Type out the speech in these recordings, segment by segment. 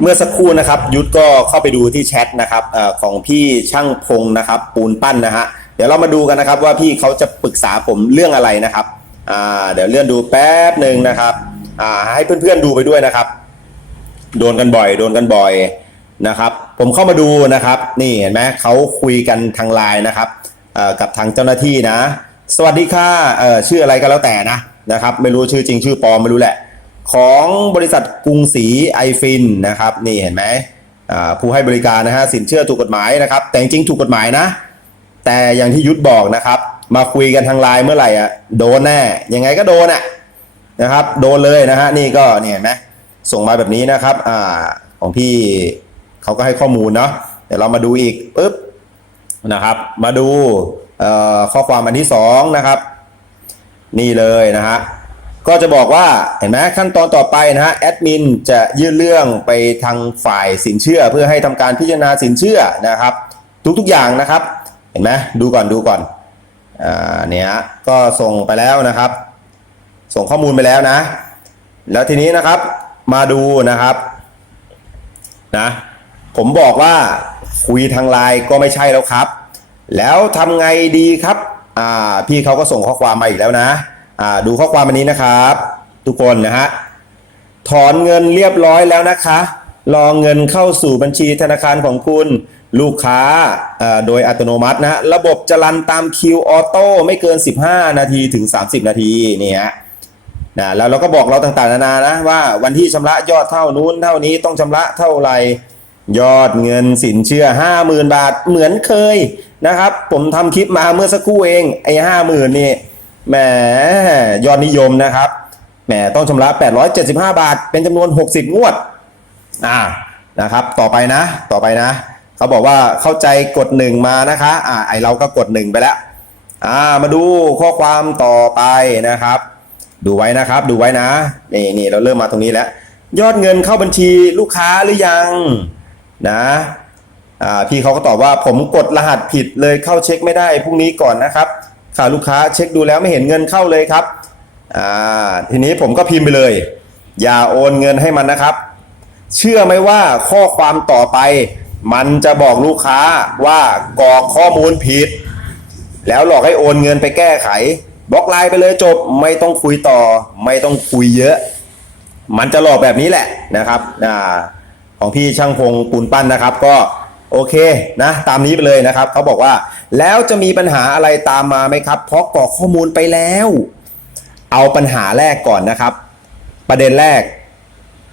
เมื่อสักครู่นะครับยุทธก็เข้าไปดูที่แชทนะครับเออของพี่ช่างพงนะครับปูนปั้นนะฮะเดี๋ยวเรามาดูกันนะครับว่าพี่เขาจะปรึกษาผมเรื่องอะไรนะครับอ่าเดี๋ยวเลื่อนดูแป๊บหนึ่งนะครับอ่าให้เพื่อนๆดูไปด้วยนะครับ โดนกันบ่อย โดนกันบ่อยนะครับ ผมเข้ามาดูนะครับ นี่เห็นไหมเขาคุยกันทางไลน์นะครับเอ่อกับทางเจ้าหน้าที่นะ สวัสดีค่ะเอ่อชื่ออะไรก็แล้วแต่นะนะครับ ไม่รู้ชื่อจริงชื่อปลอมไม่รู้แหละ ของบริษัทกรุงศรีไอฟินนะครับนี่เห็นไหมผู้ให้บริการนะฮะสินเชื่อถูกกฎหมายนะครับ แต่จริงถูกกฎหมายนะ แต่อย่างที่ยุทธบอกนะครับ มาคุยกันทางไลน์เมื่อไหร่อะโดนแน่ยังไงก็โดนอะนะครับ โดนเลยนะฮะนี่ก็เนี่ยเห็นไหมส่งมาแบบนี้นะครับอ่าของพี่เขาก็ให้ข้อมูลเนาะเดี๋ยวเรามาดูอีกปุ๊บนะครับ มาดูข้อความอันที่สองนะครับ นี่เลยนะฮะ ก็จะบอกว่าเห็นไหมขั้นตอนต่อไปนะฮะแอดมินจะยื่นเรื่องไปทางฝ่ายสินเชื่อ เพื่อให้ทำการพิจารณาสินเชื่อนะครับ ทุกๆอย่างนะครับ เห็นไหมดูก่อนดูก่อนอ่าเนี่ยก็ส่งไปแล้วนะครับ ส่งข้อมูลไปแล้วนะ แล้วทีนี้นะครับมาดูนะครับนะผมบอกว่าคุยทางไลน์ก็ไม่ใช่แล้วครับ แล้วทำไงดีครับอ่าพี่เขาก็ส่งข้อความมาอีกแล้วนะ อ่าดูข้อความอันนี้นะครับ ทุกคนนะฮะถอนเงินเรียบร้อยแล้วนะคะ รองเงินเข้าสู่บัญชีธนาคารของคุณลูกค้าอ่อโดยอัตโนมัตินะระบบจะรันตามคิวออโต้ไม่เกิน 15 นาทีถึง 30 นาทีนี่ฮะนะแล้วเราก็บอกเราต่างๆ นานานะว่าวันที่ชำระยอดเท่านู้นเท่านี้ต้องชำระเท่าไหร่ยอดเงินสินเชื่อ 50,000 บาทเหมือนเคยนะครับ ผมทำคลิปมาเมื่อสักครู่เองไอ้ห้าหมื่นนี่ แหมยอดนิยมนะครับแหมต้องชำระ 875 บาท เป็นจำนวน 60 งวดอ่านะครับ ต่อไปนะ ต่อไปนะ เขาบอกว่าเข้าใจกดหนึ่งมานะคะอ่าไอเราก็กดหนึ่งไปแล้วอ่ามาดูข้อความต่อไปนะครับ ดูไว้นะครับ ดูไว้นะนี่นี่เราเริ่มมาตรงนี้แล้ว ยอดเงินเข้าบัญชีลูกค้าหรือยังนะอ่าพี่เขาก็ตอบว่าผมกดรหัสผิดเลยเข้าเช็คไม่ได้พรุ่งนี้ก่อนนะครับ ค่ะลูกค้าเช็คดูแล้วไม่เห็นเงินเข้าเลยครับอ่าทีนี้ผมก็พิมพ์ไปเลย อย่าโอนเงินให้มันนะครับ เชื่อไหมว่าข้อความต่อไป มันจะบอกลูกค้าว่ากรอกข้อมูลผิด แล้วหลอกให้โอนเงินไปแก้ไขบล็อกไลน์ไปเลยจบไม่ต้องคุยต่อ ไม่ต้องคุยเยอะ มันจะหลอกแบบนี้แหละนะครับอ่าของพี่ช่างพงปูนปั้นนะครับก็ โอเคนะตามนี้ไปเลยนะครับเขาบอกว่า แล้วจะมีปัญหาอะไรตามมาไหมครับ เพราะกรอกข้อมูลไปแล้ว เอาปัญหาแรกก่อนนะครับ ประเด็นแรก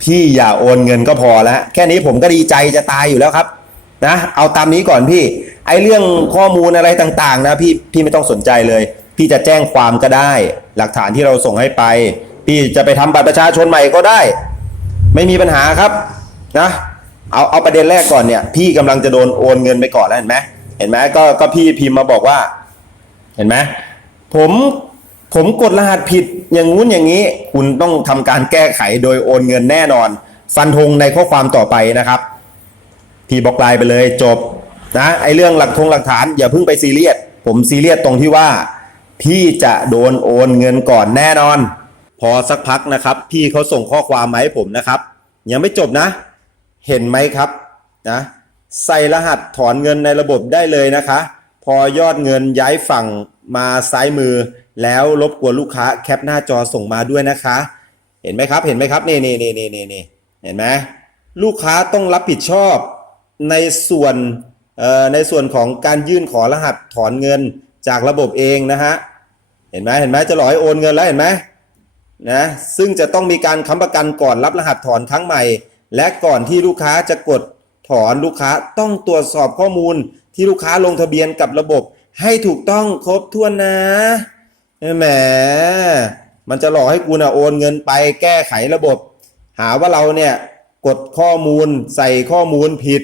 พี่อย่าโอนเงินก็พอแล้วแค่นี้ผมก็ดีใจจะตายอยู่แล้วครับนะเอาตามนี้ก่อนพี่ ไอ้เรื่องข้อมูลอะไรต่างๆ นะพี่พี่ไม่ต้องสนใจเลย พี่จะแจ้งความก็ได้ หลักฐานที่เราส่งให้ไป พี่จะไปทำบัตรประชาชนใหม่ก็ได้ ไม่มีปัญหาครับนะ เอาเอาประเด็นแรกก่อนเนี่ย พี่กำลังจะโดนโอนเงินไปก่อนแล้วเห็นไหมเห็นไหมก็ก็พี่พิมพ์มาบอกว่า เห็นไหมผมผมกดรหัสผิดอย่างงู้นอย่างนี้ คุณต้องทำการแก้ไขโดยโอนเงินแน่นอน ฟันธงในข้อความต่อไปนะครับ พี่บอกไลน์ไปเลยจบนะไอเรื่องหลักทงหลักฐาน อย่าเพิ่งไปซีเรียสผมซีเรียสตรงที่ว่า พี่จะโดนโอนเงินก่อนแน่นอน พอสักพักนะครับ พี่เขาส่งข้อความมาให้ผมนะครับ ยังไม่จบนะ เห็นไหมครับนะใส่รหัสถอนเงินในระบบได้เลยนะคะ พอยอดเงินย้ายฝั่งมาซ้ายมือ แล้วรบกวนลูกค้าแคปหน้าจอส่งมาด้วยนะคะ เห็นไหมครับเห็นไหมครับนี่นี่นี่นี่นี่นี่เห็นไหมลูกค้าต้องรับผิดชอบในส่วนเอ่อในส่วนของการยื่นขอรหัสถอนเงินจากระบบเองนะฮะเห็นไหมเห็นไหมจะหลอกให้โอนเงินแล้วเห็นไหมนะซึ่งจะต้องมีการค้ำประกันก่อนรับรหัสถอนครั้งใหม่ และก่อนที่ลูกค้าจะกดถอนลูกค้าต้องตรวจสอบข้อมูลที่ลูกค้าลงทะเบียนกับระบบให้ถูกต้องครบถ้วนนะแหม มันจะหลอกให้กูนะโอนเงินไปแก้ไขระบบ หาว่าเราเนี่ยกดข้อมูลใส่ข้อมูลผิด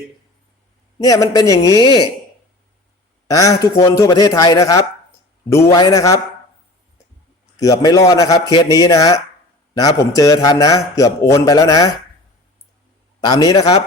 เนี่ยมันเป็นอย่างนี้อะทุกคนทั่วประเทศไทยนะครับ ดูไว้นะครับ เกือบไม่รอดนะครับเคสนี้นะฮะนะผมเจอทันนะ เกือบโอนไปแล้วนะ ตามนี้นะครับ